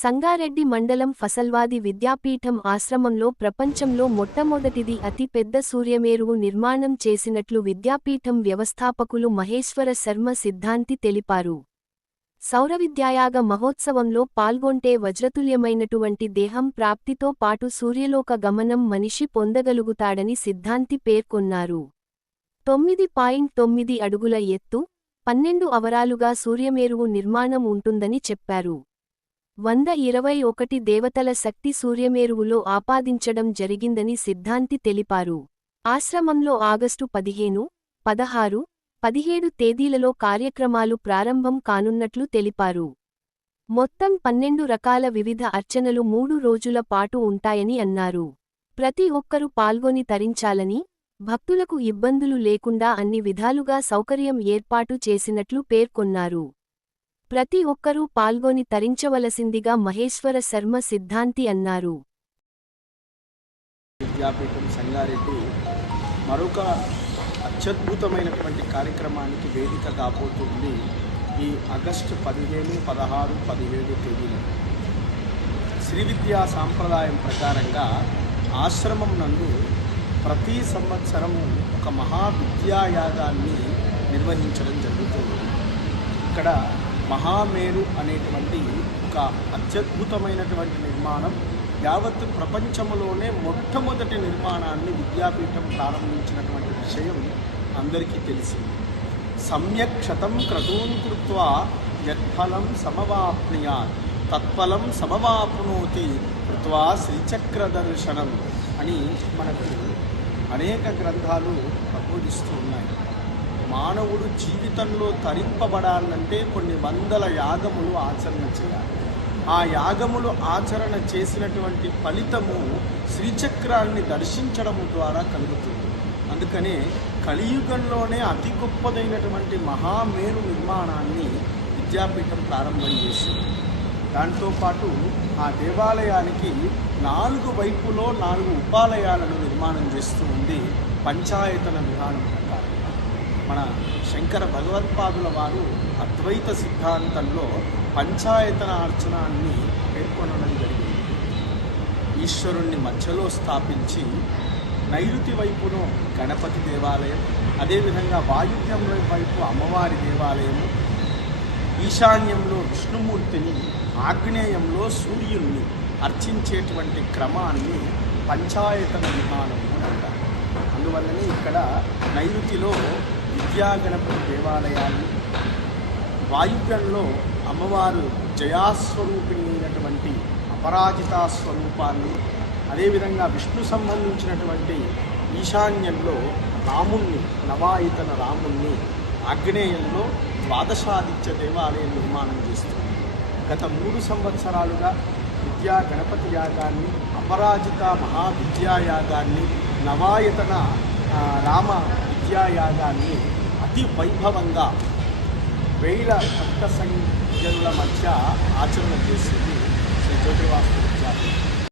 సంగారెడ్డి మండలం ఫసల్వాది విద్యాపీఠం ఆశ్రమంలో ప్రపంచంలో మొట్టమొదటిది అతి పెద్ద సూర్యమేరువు నిర్మాణం చేసినట్లు విద్యాపీఠం వ్యవస్థాపకులు మహేశ్వర శర్మ సిద్ధాంతి తెలిపారు. సౌరవిద్యాయాగ మహోత్సవంలో పాల్గొంటే వజ్రతుల్యమైనటువంటి దేహం ప్రాప్తితో పాటు సూర్యలోక గమనం మనిషి పొందగలుగుతాడని సిద్ధాంతి పేర్కొన్నారు. 9.9 అడుగుల ఎత్తు, 12 అవరాలుగా సూర్యమేరువు నిర్మాణం ఉంటుందని చెప్పారు. 121 దేవతల శక్తి సూర్యమేరువులో ఆపాదించడం జరిగిందని సిద్ధాంతి తెలిపారు. ఆశ్రమంలో ఆగస్టు 15, 16, 17 తేదీలలో కార్యక్రమాలు ప్రారంభం కానున్నట్లు తెలిపారు. మొత్తం 12 రకాల వివిధ అర్చనలు 3 రోజుల పాటు ఉంటాయని అన్నారు. ప్రతి ఒక్కరూ పాల్గొని తరించాలని, భక్తులకు ఇబ్బందులు లేకుండా అన్ని విధాలుగా సౌకర్యం ఏర్పాటు చేసినట్లు పేర్కొన్నారు. ప్రతి ఒక్కరూ పాల్గొని తరించవలసిందిగా మహేశ్వర శర్మ సిద్ధాంతి అన్నారు. విద్యాపీఠం సంగారెడ్డి మరొక అత్యద్భుతమైనటువంటి కార్యక్రమానికి వేదిక కాబోతుంది. ఈ ఆగస్టు 15, 16, 17 తేదీలు శ్రీ విద్యా సాంప్రదాయం ప్రకారంగా ఆశ్రమం నందు ప్రతి సంవత్సరము ఒక మహావిద్యాయాగాన్ని నిర్వహించడం జరుగుతుంది. ఇక్కడ మహామేరు అనేటువంటి ఒక అత్యద్భుతమైనటువంటి నిర్మాణం, యావత్ ప్రపంచంలోనే మొట్టమొదటి నిర్మాణాన్ని విద్యాపీఠం ప్రారంభించినటువంటి విషయం అందరికీ తెలిసింది. సమ్యక్ క్షతం క్రతూన్ కృత్వా యత్ఫలం సమవాప్నుయాత్ తత్ఫలం సమవాప్నోతి కృత్వా శ్రీచక్ర దర్శనం అని మనకు అనేక గ్రంథాలు ప్రబోధిస్తూ ఉన్నాయి. మానవుడు జీవితంలో తరింపబడాలంటే కొన్ని వందల యాగములు ఆచరణ చేయాలి. ఆ యాగములు ఆచరణ చేసినటువంటి ఫలితము శ్రీచక్రాన్ని దర్శించడం ద్వారా కలుగుతుంది. అందుకనే కలియుగంలోనే అతి గొప్పదైనటువంటి మహామేరు నిర్మాణాన్ని విద్యాపీఠం ప్రారంభం చేసింది. దాంతోపాటు ఆ దేవాలయానికి 4 వైపులో 4 ఉపాలయాలను నిర్మాణం చేస్తూ ఉంది పంచాయతన విధానం ప్రకారం. మన శంకర భగవత్పాదుల వారు అద్వైత సిద్ధాంతంలో పంచాయతన అర్చనాన్ని పేర్కొనడం జరిగింది. ఈశ్వరుణ్ణి మధ్యలో స్థాపించి నైరుతి వైపును గణపతి దేవాలయం, అదేవిధంగా వాయువ్యం వైపు అమ్మవారి దేవాలయము, ఈశాన్యంలో విష్ణుమూర్తిని, ఆగ్నేయంలో సూర్యుణ్ణి అర్చించేటువంటి క్రమాన్ని పంచాయతన విధానం అంటారు. అందువల్లనే ఇక్కడ నైరుతిలో విద్యాగణపతి దేవాలయాన్ని, వాయువ్యంలో అమ్మవారు జయాస్వరూపిణి అయినటువంటి అపరాజితా స్వరూపాన్ని, అదేవిధంగా విష్ణు సంబంధించినటువంటి ఈశాన్యంలో రాముణ్ణి, నవాయితన రాముణ్ణి, ఆగ్నేయంలో ద్వాదశాదిత్య దేవాలయం నిర్మాణం చేస్తుంది. గత 3 సంవత్సరాలుగా విద్యా గణపతి యాగాన్ని, అపరాజిత మహావిద్యాయాగాన్ని, నవాయతన రామ విద్యాయాగాన్ని అతి వైభవంగా 1000 భక్త సంఖ్యల మధ్య ఆచరణ చేసింది శ్రీ జ్యోతిర్వాస్తు